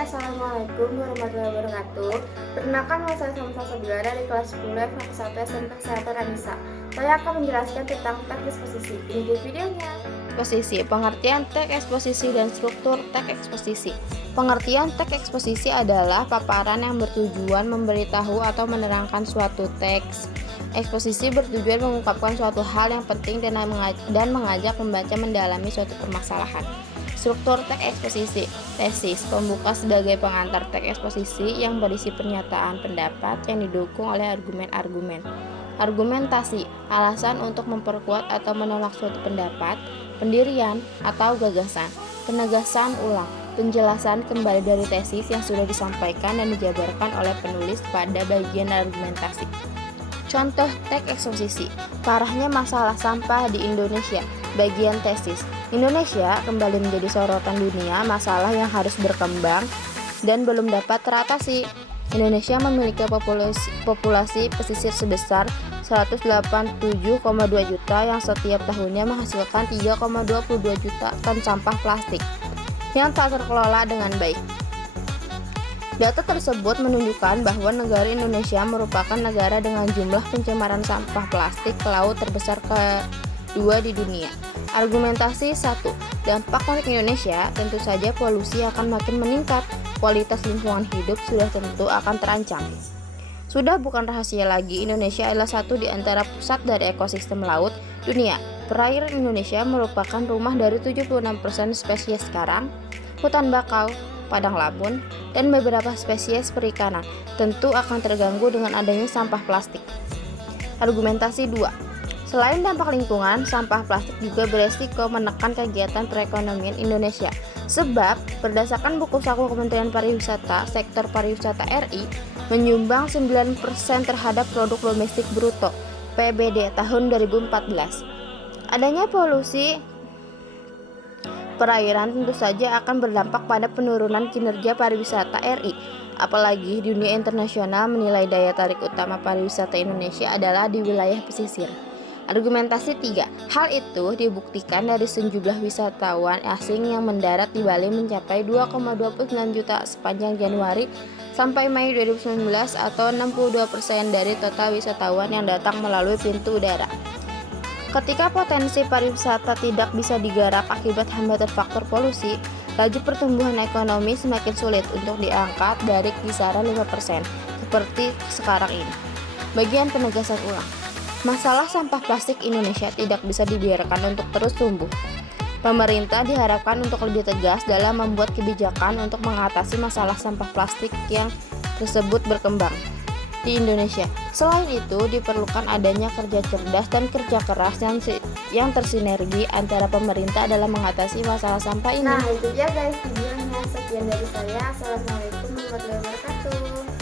Assalamualaikum warahmatullahi wabarakatuh. Perkenalkan, nama saya Samsa Sabila dari kelas 10 FH 1 SMP Kesehatan Anissa. Saya akan menjelaskan tentang teks eksposisi. Ini di videonya. Eksposisi, pengertian teks eksposisi dan struktur teks eksposisi. Pengertian teks eksposisi adalah paparan yang bertujuan memberitahu atau menerangkan suatu teks. Eksposisi bertujuan mengungkapkan suatu hal yang penting dan mengajak pembaca mendalami suatu permasalahan. Struktur teks eksposisi, tesis, pembuka sebagai pengantar teks eksposisi yang berisi pernyataan pendapat yang didukung oleh argumen-argumen. Argumentasi, alasan untuk memperkuat atau menolak suatu pendapat, pendirian atau gagasan. Penegasan ulang, penjelasan kembali dari tesis yang sudah disampaikan dan dijabarkan oleh penulis pada bagian argumentasi. Contoh teks eksposisi, parahnya masalah sampah di Indonesia. Bagian tesis, Indonesia kembali menjadi sorotan dunia, masalah yang harus berkembang dan belum dapat teratasi. Indonesia memiliki populasi pesisir sebesar 187,2 juta yang setiap tahunnya menghasilkan 3,22 juta ton sampah plastik yang tak terkelola dengan baik. Data tersebut menunjukkan bahwa negara Indonesia merupakan negara dengan jumlah pencemaran sampah plastik ke laut terbesar kedua di dunia. Argumentasi 1. Dampak untuk Indonesia, tentu saja polusi akan makin meningkat. Kualitas lingkungan hidup sudah tentu akan terancam. Sudah bukan rahasia lagi, Indonesia adalah satu di antara pusat dari ekosistem laut dunia. Perairan Indonesia merupakan rumah dari 76% spesies karang, hutan bakau, padang lamun, dan beberapa spesies perikanan. Tentu akan terganggu dengan adanya sampah plastik. Argumentasi 2. Selain dampak lingkungan, sampah plastik juga beresiko menekan kegiatan perekonomian Indonesia. Sebab, berdasarkan buku saku Kementerian Pariwisata, sektor pariwisata RI menyumbang 9% terhadap produk domestik bruto (PBD) tahun 2014. Adanya polusi perairan tentu saja akan berdampak pada penurunan kinerja pariwisata RI. Apalagi dunia internasional menilai daya tarik utama pariwisata Indonesia adalah di wilayah pesisir. Argumentasi 3. Hal itu dibuktikan dari sejumlah wisatawan asing yang mendarat di Bali mencapai 2,29 juta sepanjang Januari sampai Mei 2019 atau 62% dari total wisatawan yang datang melalui pintu udara. Ketika potensi pariwisata tidak bisa digarap akibat hambatan faktor polusi, laju pertumbuhan ekonomi semakin sulit untuk diangkat dari kisaran 5% seperti sekarang ini. Bagian penegasan ulang. Masalah sampah plastik Indonesia tidak bisa dibiarkan untuk terus tumbuh. Pemerintah diharapkan untuk lebih tegas dalam membuat kebijakan untuk mengatasi masalah sampah plastik yang tersebut berkembang di Indonesia. Selain itu, diperlukan adanya kerja cerdas dan kerja keras yang tersinergi antara pemerintah dalam mengatasi masalah sampah ini. Nah, itu dia guys videonya. Sekian dari saya. Assalamualaikum warahmatullahi wabarakatuh.